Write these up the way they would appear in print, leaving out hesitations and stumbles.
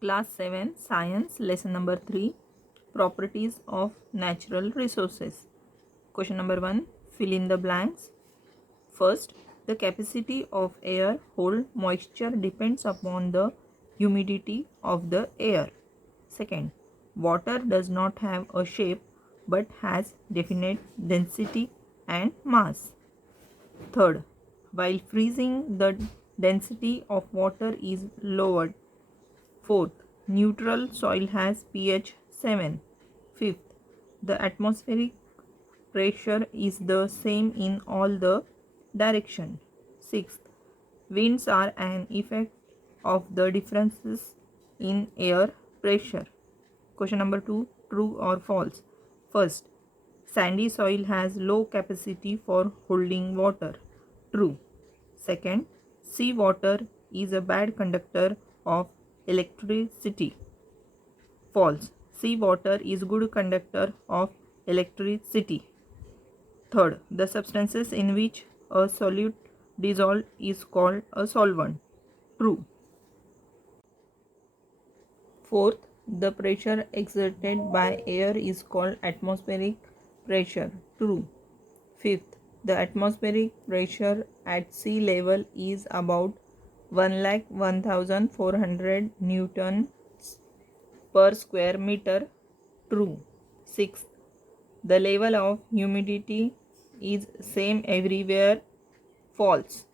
Class 7 Science Lesson number 3 Properties of Natural Resources. Question number 1 Fill in the blanks. First, the capacity of air hold moisture depends upon the humidity of the air. Second, water does not have a shape but has definite density and mass. Third, while freezing, the density of water is lowered. Fourth, neutral soil has pH 7. Fifth, the atmospheric pressure is the same in all the direction. Sixth, winds are an effect of the differences in air pressure. Question number 2, true or false? First, sandy soil has low capacity for holding water. True. Second, seawater is a bad conductor of electricity. False. Seawater is good conductor of electricity. Third, the substances in which a solute dissolved is called a solvent. True. Fourth, the pressure exerted by air is called atmospheric pressure. True. Fifth, the atmospheric pressure at sea level is about 1,01,400 newtons per square meter. True. Sixth, the level of humidity is same everywhere. False.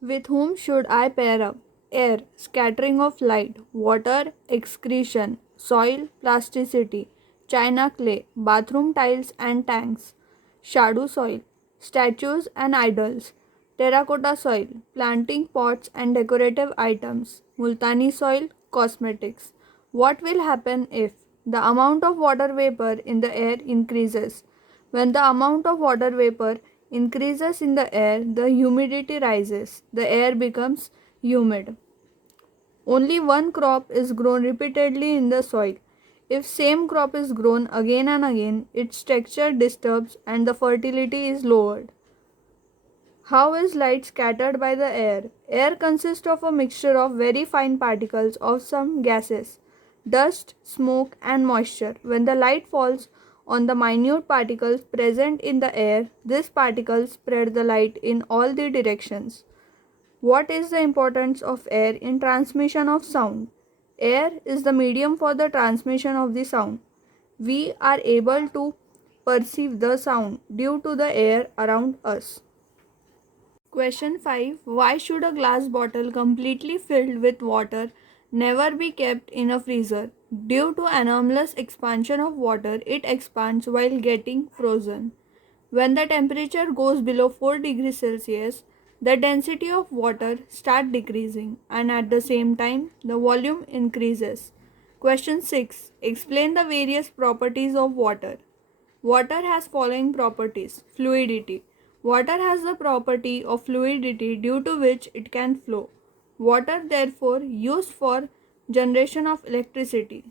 With whom should I pair up? Air, scattering of light, water, excretion, soil, plasticity, china clay, bathroom tiles and tanks, shadu soil, statues and idols, terracotta soil, planting pots and decorative items, multani soil, cosmetics. What will happen if the amount of water vapor in the air increases? When the amount of water vapor increases in the air, the humidity rises. The air becomes humid. Only one crop is grown repeatedly in the soil. If same crop is grown again and again, its texture disturbs and the fertility is lowered. How is light scattered by the air? Air consists of a mixture of very fine particles of some gases, dust, smoke, and moisture. When the light falls on the minute particles present in the air, these particles spread the light in all the directions. What is the importance of air in transmission of sound? Air is the medium for the transmission of the sound. We are able to perceive the sound due to the air around us. Question 5. Why should a glass bottle completely filled with water never be kept in a freezer? Due to anomalous expansion of water, it expands while getting frozen. When the temperature goes below 4 degrees Celsius, the density of water starts decreasing and at the same time the volume increases. Question 6. Explain the various properties of water. Water has following properties. Fluidity. Water has the property of fluidity due to which it can flow. Water therefore used for generation of electricity.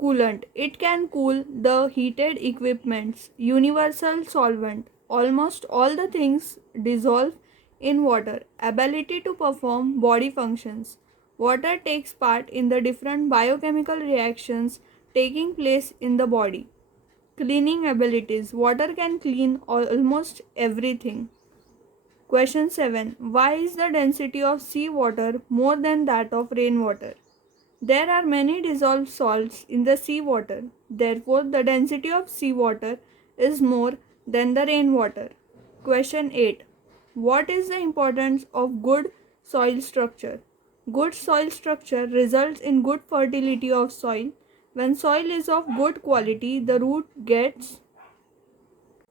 Coolant. It can cool the heated equipments. Universal solvent. Almost all the things dissolve in water. Ability to perform body functions. Water takes part in the different biochemical reactions taking place in the body. Cleaning abilities. Water can clean almost everything. Question 7. Why is the density of seawater more than that of rainwater? There are many dissolved salts in the seawater. Therefore, the density of seawater is more than the rainwater. Question 8. What is the importance of good soil structure? Good soil structure results in good fertility of soil. When soil is of good quality, the root gets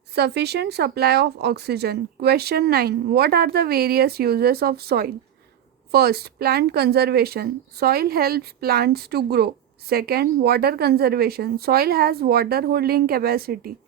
sufficient supply of oxygen. Question 9. What are the various uses of soil? First, plant conservation. Soil helps plants to grow. Second, water conservation. Soil has water holding capacity.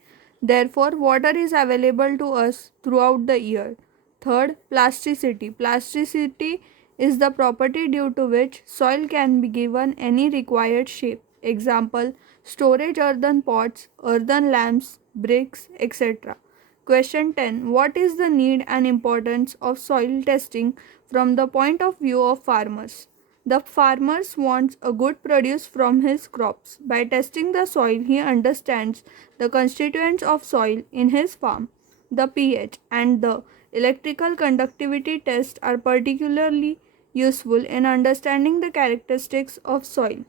Therefore, water is available to us throughout the year. Third, plasticity. Plasticity is the property due to which soil can be given any required shape. Example, storage earthen pots, earthen lamps, bricks, etc. Question 10. What is the need and importance of soil testing from the point of view of farmers? The farmer wants a good produce from his crops. By testing the soil, he understands the constituents of soil in his farm. The pH and the electrical conductivity tests are particularly useful in understanding the characteristics of soil.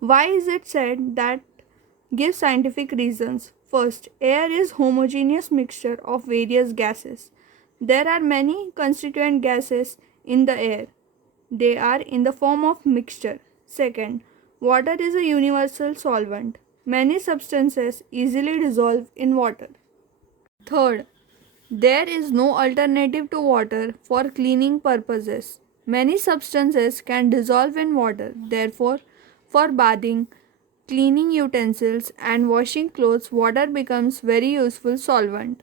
Why is it said that? Give scientific reasons. First, air is homogeneous mixture of various gases. There are many constituent gases in the air. They are in the form of mixture. Second, water is a universal solvent. Many substances easily dissolve in water. Third, there is no alternative to water for cleaning purposes. Many substances can dissolve in water. Therefore, for bathing, cleaning utensils and washing clothes, water becomes very useful solvent.